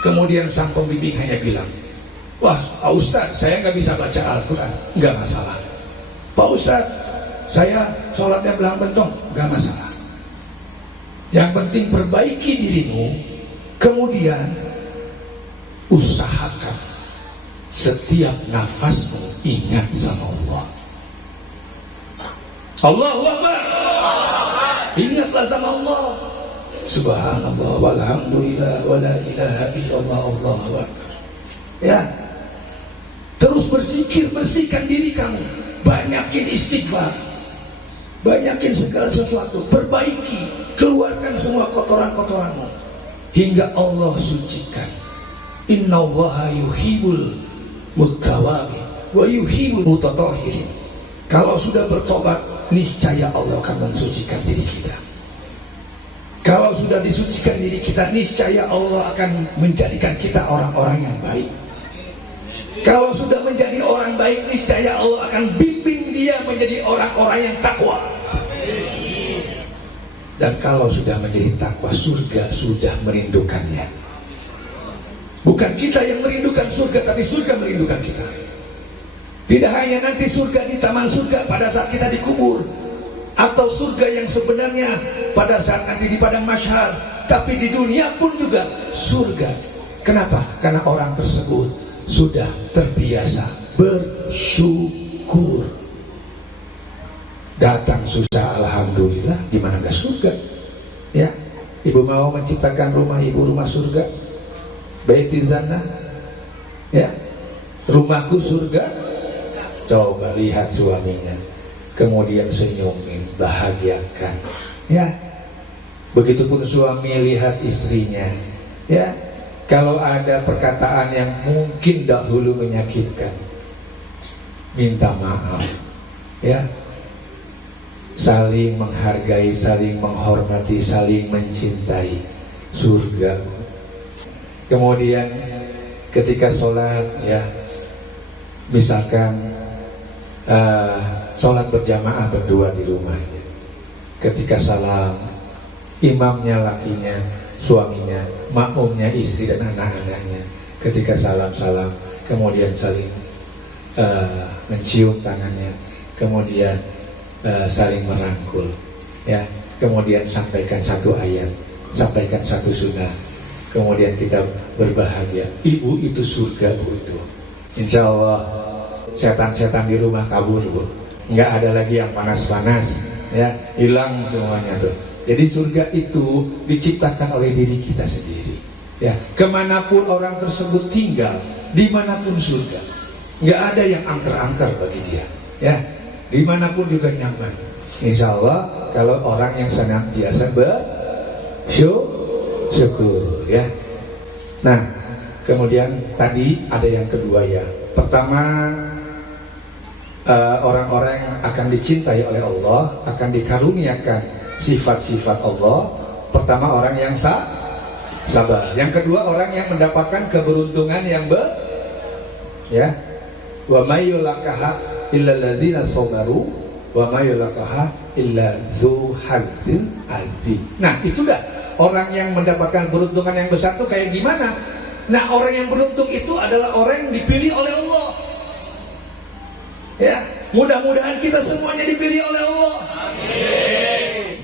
kemudian sang pembimbing hanya bilang, wah Pak Ustadz, saya nggak bisa baca Al-Quran. Nggak masalah. Pak Ustadz, saya sholatnya belang bentong. Nggak masalah. Yang penting perbaiki dirimu, kemudian usahakan setiap nafasmu ingat sama Allah. Allahu Akbar. Ingatlah sama Allah. Subhanallah walhamdulillah wala ilaha illallah, Allahu Akbar. Ya, terus berzikir, bersihkan diri kamu, banyakin istighfar, banyakin segala sesuatu, perbaiki, keluarkan semua kotoran-kotoranmu hingga Allah sucikan. Innallaha yuhibbul mutawwabin wa yuhibbul mutatahhirin. Kalau sudah bertobat, niscaya Allah akan mensucikan diri kita. Kalau sudah disucikan diri kita, niscaya Allah akan menjadikan kita orang-orang yang baik. Kalau sudah menjadi orang baik, niscaya Allah akan bimbing dia menjadi orang-orang yang takwa. Dan kalau sudah menjadi takwa, surga sudah merindukannya. Bukan kita yang merindukan surga, tapi surga merindukan kita. Tidak hanya nanti surga di taman surga pada saat kita dikubur, atau surga yang sebenarnya pada saat nanti di padang mahsyar, tapi di dunia pun juga surga. Kenapa? Karena orang tersebut sudah terbiasa bersyukur. Datang susah, alhamdulillah, gimana gak surga? Ya, ibu mau menciptakan rumah ibu, rumah surga, Baiti Zannah, ya, rumahku surga. Coba lihat suaminya, kemudian senyumin, bahagiakan, ya. Begitupun suami lihat istrinya, ya. Kalau ada perkataan yang mungkin dahulu menyakitkan, minta maaf, ya. Saling menghargai, saling menghormati, saling mencintai, surga. Kemudian ketika sholat, ya, misalkan sholat berjamaah berdua di rumahnya, ketika salam, imamnya lakinya, suaminya, makmumnya istri dan anak-anaknya, ketika salam-salam, kemudian saling mencium tangannya, kemudian saling merangkul, ya, kemudian sampaikan satu ayat, sampaikan satu sunnah, kemudian kita berbahagia. Ibu itu surga, Bu, itu insya Allah setan-setan di rumah kabur, Bu. Nggak ada lagi yang panas-panas, ya, hilang semuanya tuh. Jadi surga itu diciptakan oleh diri kita sendiri, ya. Kemanapun orang tersebut tinggal, dimanapun surga, nggak ada yang angker-angker bagi dia, ya. Dimanapun juga nyaman. Insya Allah kalau orang yang senantiasa bersyukur, ya. Nah, Kemudian tadi ada yang kedua ya. Pertama, orang-orang yang akan dicintai oleh Allah, akan dikaruniakan sifat-sifat Allah. Pertama, orang yang sabar. Yang kedua, orang yang mendapatkan keberuntungan yang ya. Wa may yulaqaha illa alladziina sabaru wa may yulaqaha illa dzu hazzin adzim. Nah, itu dah orang yang mendapatkan keberuntungan yang besar itu kayak gimana? Nah, orang yang beruntung itu adalah orang yang dipilih oleh Allah. Ya, mudah-mudahan kita semuanya dipilih oleh Allah. Amin.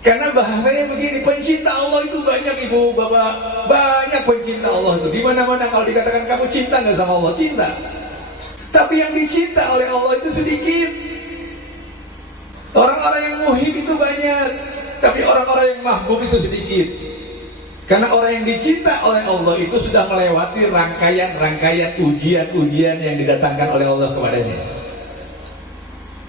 Karena bahasanya begini, pencinta Allah itu banyak ibu, bapak, banyak pencinta Allah itu. Di mana-mana kalau dikatakan kamu cinta nggak sama Allah, cinta. Tapi yang dicinta oleh Allah itu sedikit. Orang-orang yang muhib itu banyak, tapi orang-orang yang mahbub itu sedikit. Karena orang yang dicinta oleh Allah itu sudah melewati rangkaian ujian-ujian yang didatangkan oleh Allah kepadanya.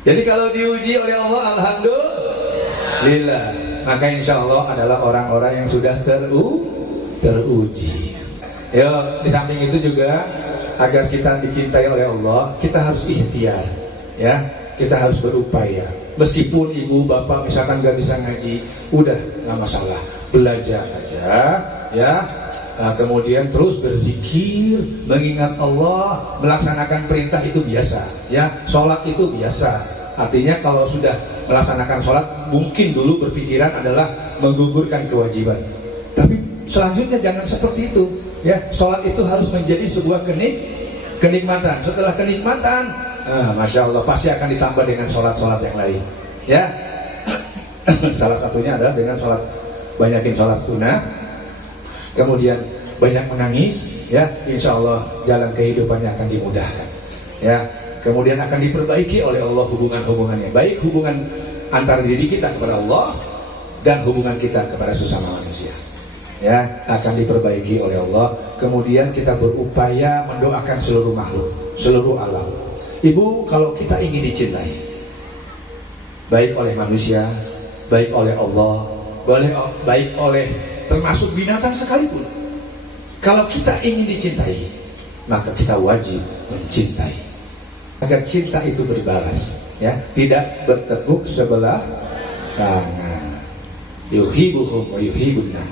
Jadi kalau diuji oleh Allah, alhamdulillah, maka insya Allah adalah orang-orang yang sudah teruji. Ya, di samping itu juga agar kita dicintai oleh Allah, kita harus ikhtiar, ya, kita harus berupaya. Meskipun ibu bapak misalkan nggak bisa ngaji, udah nggak masalah, belajar aja, ya. Nah, kemudian terus berzikir, mengingat Allah, melaksanakan perintah itu biasa, ya. Sholat itu biasa. Artinya kalau sudah melaksanakan sholat, mungkin dulu berpikiran adalah menggugurkan kewajiban. Tapi selanjutnya jangan seperti itu, ya. Sholat itu harus menjadi sebuah kenikmatan. Setelah kenikmatan, Masya Allah, pasti akan ditambah dengan sholat-sholat yang lain, ya. Salah satunya adalah dengan sholat, banyakin sholat sunnah, kemudian banyak menangis, ya. Insya Allah jalan kehidupannya akan dimudahkan, ya. Kemudian akan diperbaiki oleh Allah hubungan-hubungannya, baik hubungan antara diri kita kepada Allah dan hubungan kita kepada sesama manusia, ya, akan diperbaiki oleh Allah. Kemudian kita berupaya mendoakan seluruh makhluk, seluruh alam. Ibu, kalau kita ingin dicintai, baik oleh manusia, baik oleh Allah, baik oleh termasuk binatang sekalipun, kalau kita ingin dicintai, maka kita wajib mencintai, agar cinta itu berbalas, ya, tidak bertepuk sebelah tangan. Yuhibbuhum wa yuhibbuna.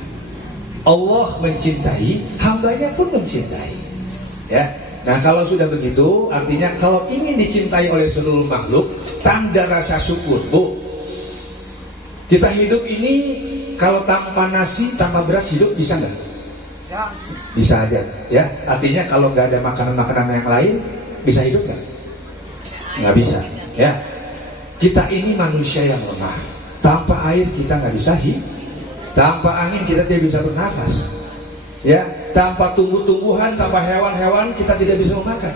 Allah mencintai, hambanya pun mencintai, ya. Nah, kalau sudah begitu, artinya kalau ingin dicintai oleh seluruh makhluk, tanda rasa syukur, Bu. Kita hidup ini kalau tanpa nasi, tanpa beras hidup bisa nggak? Bisa aja, ya. Artinya kalau nggak ada makanan-makanan yang lain, bisa hidup nggak? Nggak bisa, ya. Kita ini manusia yang lemah. Tanpa air kita nggak bisa hidup. Tanpa angin kita tidak bisa bernafas, ya. Tanpa tumbuh-tumbuhan, tanpa hewan-hewan kita tidak bisa memakan.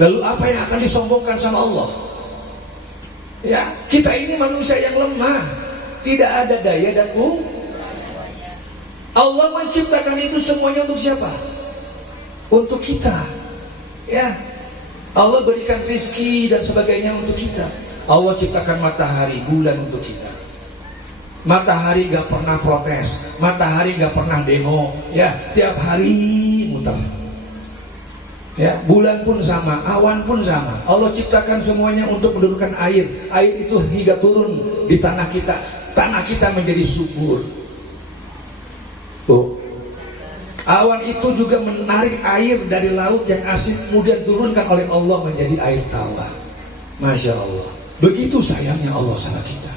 Lalu apa yang akan disombongkan sama Allah? Ya, kita ini manusia yang lemah, tidak ada daya dan Allah menciptakan itu semuanya untuk siapa? Untuk kita, ya. Allah berikan rezeki dan sebagainya untuk kita. Allah ciptakan matahari, bulan untuk kita. Matahari gak pernah protes, matahari gak pernah demo, ya, tiap hari muter, ya. Bulan pun sama, awan pun sama. Allah ciptakan semuanya untuk menurunkan air. Air itu hingga turun di tanah kita menjadi subur. Tuh, awan itu juga menarik air dari laut yang asin, kemudian turunkan oleh Allah menjadi air tawar. Masya Allah, begitu sayangnya Allah sama kita.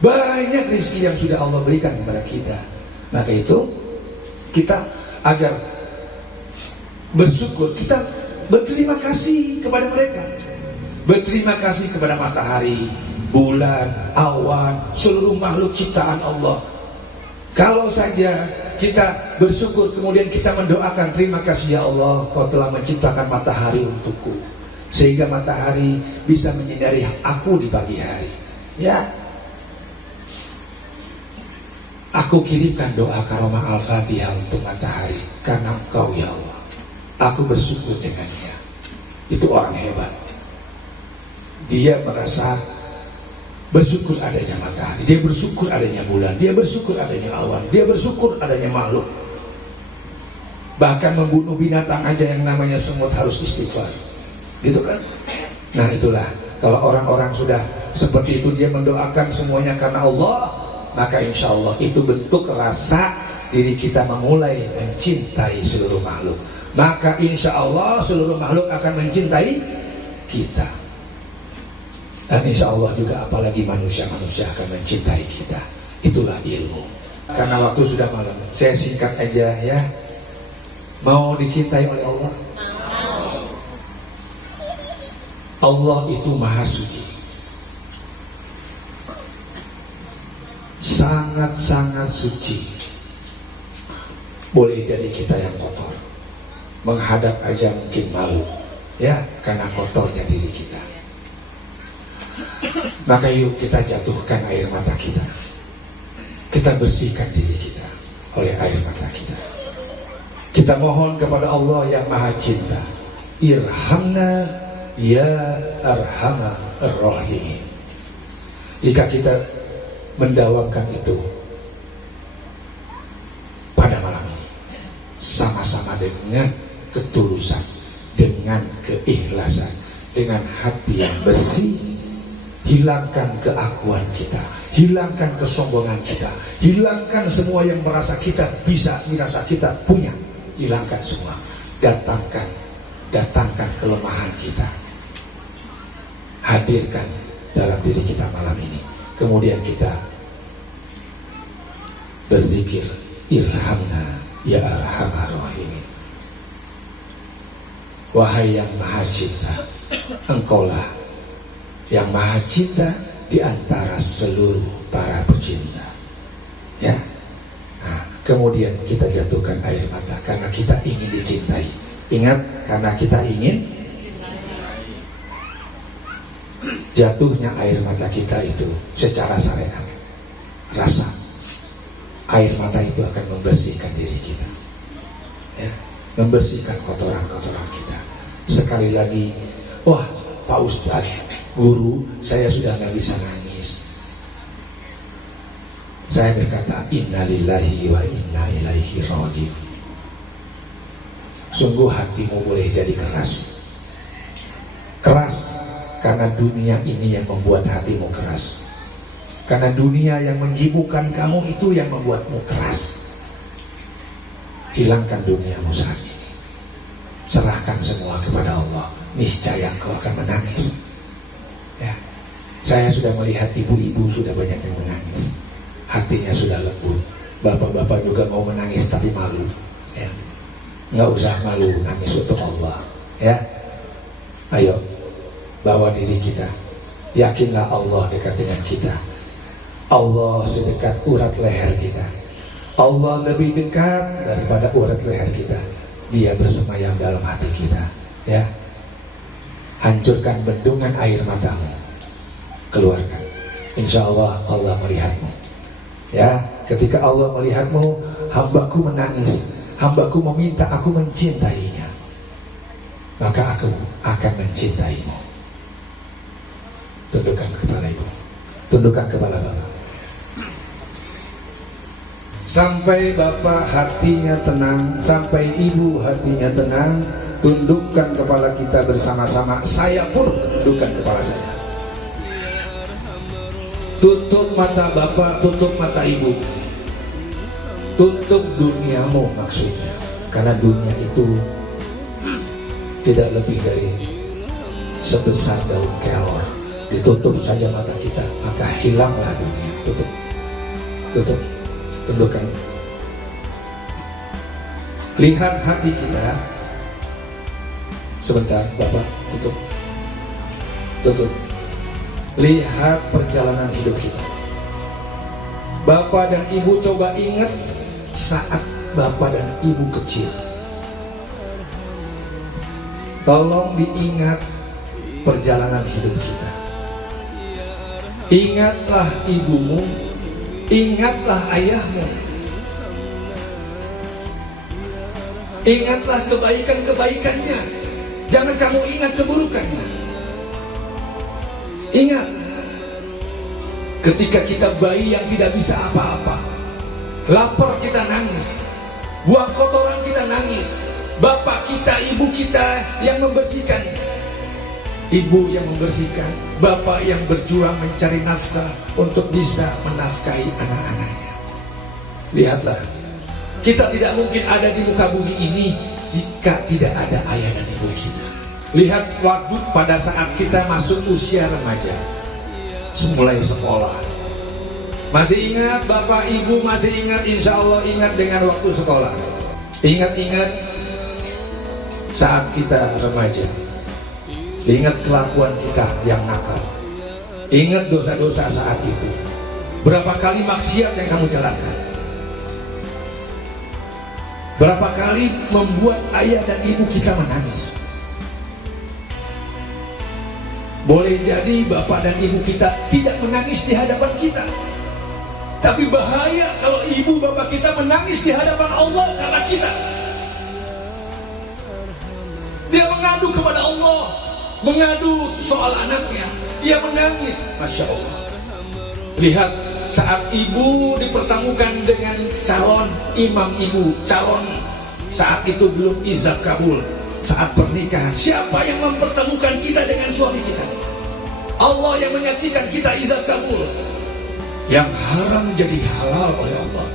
Banyak rezeki yang sudah Allah berikan kepada kita. Maka itu kita agar bersyukur, kita berterima kasih kepada mereka. Berterima kasih kepada matahari, bulan, awan, seluruh makhluk ciptaan Allah. Kalau saja kita bersyukur, kemudian kita mendoakan, terima kasih ya Allah, Kau telah menciptakan matahari untukku, sehingga matahari bisa menyinari aku di pagi hari, ya. Aku kirimkan doa karomah Al-Fatihah untuk matahari karena Engkau ya Allah. Aku bersyukur dengannya. Itu orang hebat. Dia merasa bersyukur adanya matahari, dia bersyukur adanya bulan, dia bersyukur adanya awan, dia bersyukur adanya makhluk. Bahkan membunuh binatang aja yang namanya semut harus istighfar. Gitu kan? Nah itulah, kalau orang-orang sudah seperti itu, dia mendoakan semuanya karena Allah, maka insya Allah itu bentuk rasa diri kita memulai mencintai seluruh makhluk. Maka insya Allah seluruh makhluk akan mencintai kita. Dan insya Allah juga apalagi manusia-manusia akan mencintai kita. Itulah ilmu. Karena waktu sudah malam, saya singkat aja ya. Mau dicintai oleh Allah? Allah itu maha suci, sangat-sangat suci. Boleh jadi kita yang kotor, menghadap aja mungkin malu, ya, karena kotornya diri kita. Maka yuk kita jatuhkan air mata kita, kita bersihkan diri kita oleh air mata kita. Kita mohon kepada Allah yang maha cinta, irhamna ya arhamar rahimin. Jika kita mendawamkan itu pada malam ini, sama-sama dengan ketulusan, dengan keikhlasan, dengan hati yang bersih, hilangkan keakuan kita, hilangkan kesombongan kita, hilangkan semua yang merasa kita bisa, merasa kita punya, hilangkan semua. Datangkan kelemahan kita, hadirkan dalam diri kita malam ini. Kemudian kita berzikir, irhamna ya arhamar rahimin. Wahai yang maha cinta, engkaulah yang maha cinta di antara seluruh para pecinta. Ya. Nah, kemudian kita jatuhkan air mata karena kita ingin dicintai. Ingat, karena kita ingin, jatuhnya air mata kita itu secara syariat, rasa air mata itu akan membersihkan diri kita, ya, membersihkan kotoran-kotoran kita. Sekali lagi, wah Pak Ustadz, guru, saya sudah nggak bisa nangis. Saya berkata, innalillahi wa inna ilaihi raji'un. Sungguh hatimu boleh jadi keras. Keras karena dunia ini yang membuat hatimu keras. Karena dunia yang menyibukkan kamu itu yang membuatmu keras. Hilangkan duniamu saat ini. Serahkan semua kepada Allah. Niscaya kau akan menangis. Ya. Saya sudah melihat ibu-ibu sudah banyak yang menangis. Hatinya sudah lembut. Bapak-bapak juga mau menangis tapi malu. Ya. Nggak usah malu nangis untuk Allah, ya. Ayo, bawa diri kita. Yakinlah Allah dekat dengan kita. Allah sedekat urat leher kita. Allah lebih dekat daripada urat leher kita. Dia bersemayam dalam hati kita, ya. Hancurkan bendungan air matamu, keluarkan. Insya Allah Allah melihatmu, ya. Ketika Allah melihatmu, hambaku menangis, hambaku meminta aku mencintainya, maka aku akan mencintaimu. Tundukkan kepala ibu, tundukkan kepala bapak. Sampai bapak hatinya tenang, sampai ibu hatinya tenang, tundukkan kepala kita bersama-sama. Saya pun tundukkan kepala saya. Tutup mata bapak, tutup mata ibu. Tutup duniamu maksudnya, karena dunia itu tidak lebih dari sebesar daun kelor. Ditutup saja mata kita, maka hilanglah dunia. Tutup, tutup, tundukkan. Lihat hati kita. Sebentar, bapak, tutup, tutup. Lihat perjalanan hidup kita. Bapak dan ibu coba ingat saat bapak dan ibu kecil. Tolong diingat perjalanan hidup kita. Ingatlah ibumu, ingatlah ayahmu, ingatlah kebaikan-kebaikannya. Jangan kamu ingat keburukannya. Ingat, ketika kita bayi yang tidak bisa apa-apa, lapar kita nangis, Buang kotoran kita nangis. Bapak kita, ibu kita yang membersihkan. Ibu yang membersihkan, bapak yang berjuang mencari nafkah untuk bisa menafkahi anak-anaknya. Lihatlah, kita tidak mungkin ada di muka bumi ini jika tidak ada ayah dan ibu kita. Lihat waktu pada saat kita masuk usia remaja, mulai sekolah. Masih ingat bapak ibu, masih ingat, insya Allah ingat dengan waktu sekolah. Ingat-ingat saat kita remaja. Ingat kelakuan kita yang nakal. Ingat dosa-dosa saat itu. Berapa kali maksiat yang kamu jalankan? Berapa kali membuat ayah dan ibu kita menangis? Boleh jadi bapak dan ibu kita tidak menangis di hadapan kita, tapi bahaya kalau ibu bapak kita menangis di hadapan Allah karena kita. Dia mengadu kepada Allah, mengadu soal anaknya, dia menangis, Masya Allah. Lihat saat ibu dipertemukan dengan calon imam ibu, calon saat itu belum ijab kabul, saat pernikahan, siapa yang mempertemukan kita dengan suami kita? Allah yang menyaksikan kita ijab kabul. Yang haram jadi halal oleh Allah.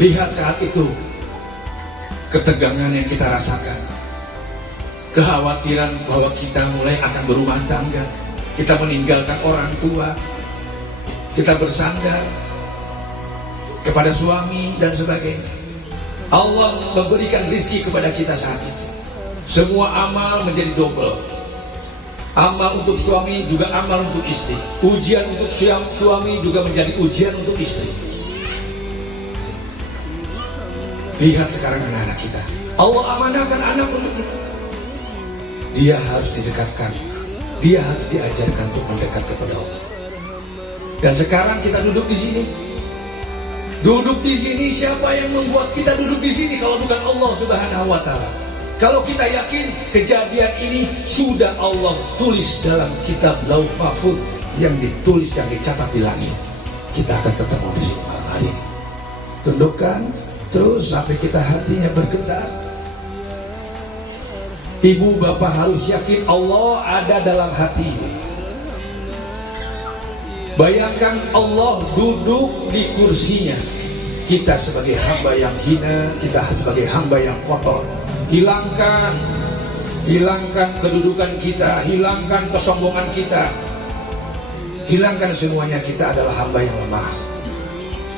Lihat saat itu ketegangan yang kita rasakan, kekhawatiran bahwa kita mulai akan berumah tangga, kita meninggalkan orang tua, kita bersandar kepada suami dan sebagainya. Allah memberikan rezeki kepada kita saat itu. Semua amal menjadi double. Amal untuk suami juga amal untuk istri. Ujian untuk suami juga menjadi ujian untuk istri. Lihat sekarang anak-anak kita. Allah amanahkan anak untuk itu. Dia harus didekatkan, dia harus diajarkan untuk mendekat kepada Allah. Dan sekarang kita duduk di sini. Duduk di sini, siapa yang membuat kita duduk di sini kalau bukan Allah Subhanahu wa taala? Kalau kita yakin kejadian ini sudah Allah tulis dalam kitab Lauh Mahfuz yang ditulis dan dicatat di langit, kita akan ketemu di sini malam hari ini. Tundukkan terus sampai kita hatinya bergetar. Ibu bapak harus yakin Allah ada dalam hati. Bayangkan Allah duduk di kursinya. Kita sebagai hamba yang hina, kita sebagai hamba yang kotor. Hilangkan kedudukan kita, hilangkan kesombongan kita, hilangkan semuanya, kita adalah hamba yang lemah.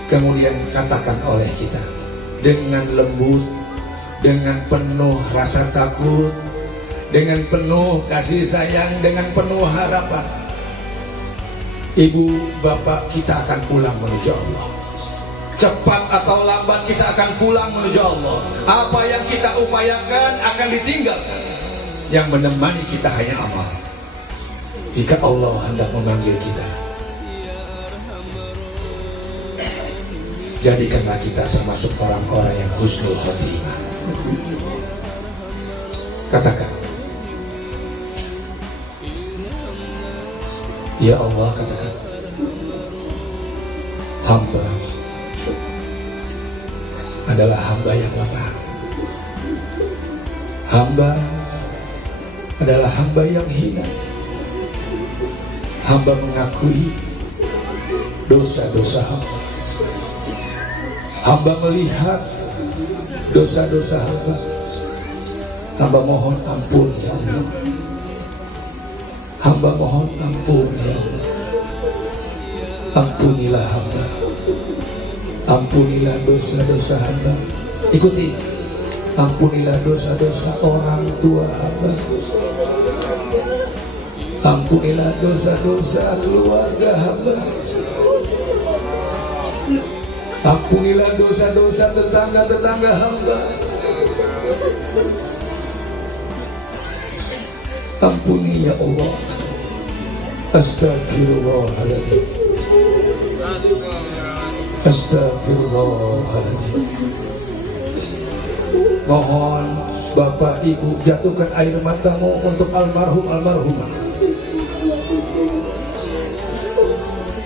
Kemudian katakan oleh kita dengan lembut, dengan penuh rasa takut, dengan penuh kasih sayang, dengan penuh harapan, ibu bapak kita akan pulang menuju Allah. Cepat atau lambat kita akan pulang menuju Allah. Apa yang kita upayakan akan ditinggalkan. Yang menemani kita hanya amal. Jika Allah hendak memanggil kita, jadikanlah kita termasuk orang-orang yang husnul khotimah. Katakan, ya Allah, katakan, hamba adalah hamba yang lemah. Hamba adalah hamba yang hina. Hamba mengakui dosa-dosa hamba. Hamba melihat dosa-dosa hamba. Hamba mohon ampun ya Allah. Hamba mohon ampun ya Allah. Ampunilah hamba. Ampunilah dosa-dosa hamba. Ikuti. Ampunilah dosa-dosa orang tua hamba. Ampunilah dosa-dosa keluarga hamba. Ampunilah dosa-dosa tetangga-tetangga hamba. Ampuni ya Allah. Astagfirullahaladzim. Astagfirullahaladzim. Mohon bapak ibu jatuhkan air matamu untuk almarhumah.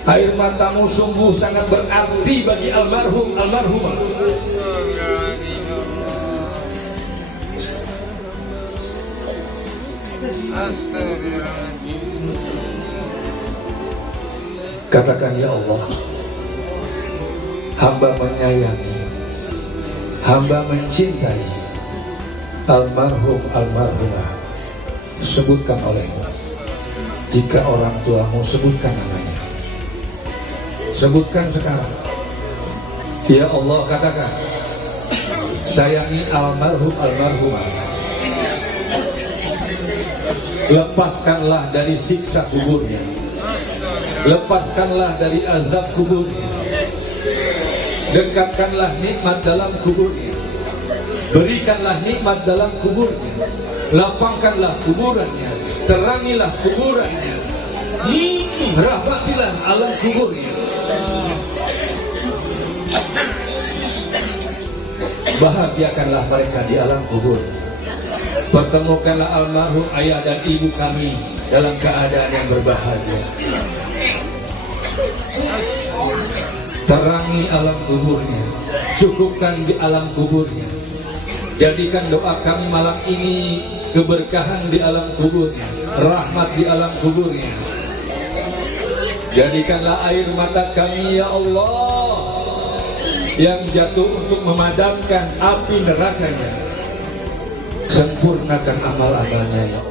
Air matamu sungguh sangat berarti bagi almarhumah. Katakan, ya Allah, hamba menyayangi, hamba mencintai almarhum almarhumah. Sebutkan olehmu. Jika orang tuamu, sebutkan namanya. Sebutkan sekarang. Ya Allah, katakan, sayangi almarhum almarhumah. Lepaskanlah dari siksa kuburnya. Lepaskanlah dari azab kuburnya. Dekatkanlah nikmat dalam kuburnya. Berikanlah nikmat dalam kuburnya. Lapangkanlah kuburannya. Terangilah kuburannya. Rahmatilah alam kuburnya. Bahagiakanlah mereka di alam kubur. Pertemukanlah almarhum ayah dan ibu kami dalam keadaan yang berbahagia. Terangi alam kuburnya, cukupkan di alam kuburnya. Jadikan doa kami malam ini keberkahan di alam kuburnya, rahmat di alam kuburnya. Jadikanlah air mata kami, ya Allah, yang jatuh untuk memadamkan api nerakanya. Sempurnakan amal-amalnya, ya Allah.